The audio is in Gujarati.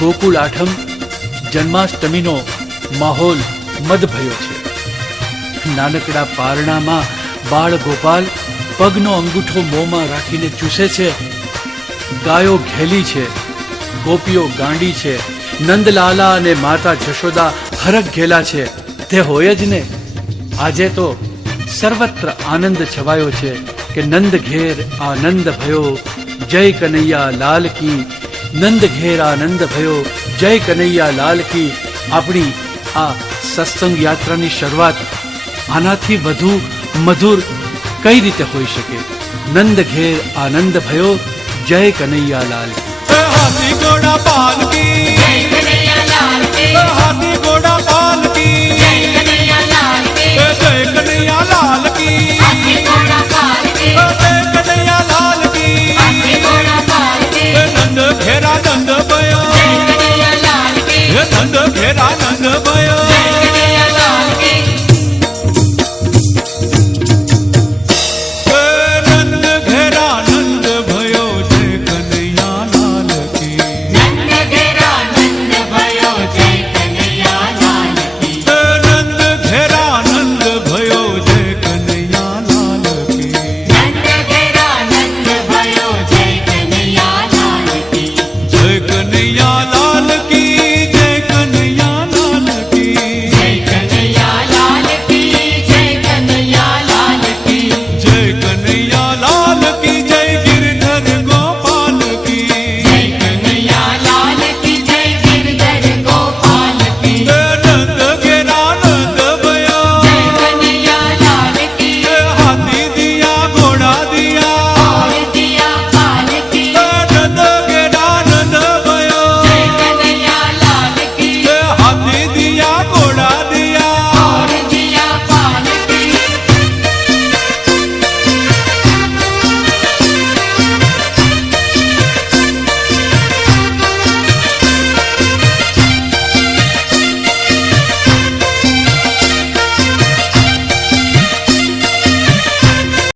ગોકુલ આઠમ જન્માષ્ટમીનો માહોલ મદ ભયો છે. નાનકડા પારણામાં બાળ ગોપાલ પગનો અંગૂઠો મોંમાં રાખીને ચૂસે છે. ગાયો ઘેલી છે. ગોપીઓ ગાંડી છે. નંદલાલા અને માતા જશોદા હરખ ઘેલા છે. તે હોય જ ને. આજે તો સર્વત્ર આનંદ છવાયો છે કે નંદ ઘેર આનંદ ભયો. જય કનૈયા લાલ કી. નંદ ઘેર આનંદ ભયો. જય કનૈયા લાલ કી. આપણી આ સત્સંગ યાત્રાની શરૂઆત આનાથી વધુ મધુર કઈ રીતે હોઈ શકે? નંદ ઘેર આનંદ ભયો, જય કનૈયા લાલ કી એ હાથી ઘોડા પાલકી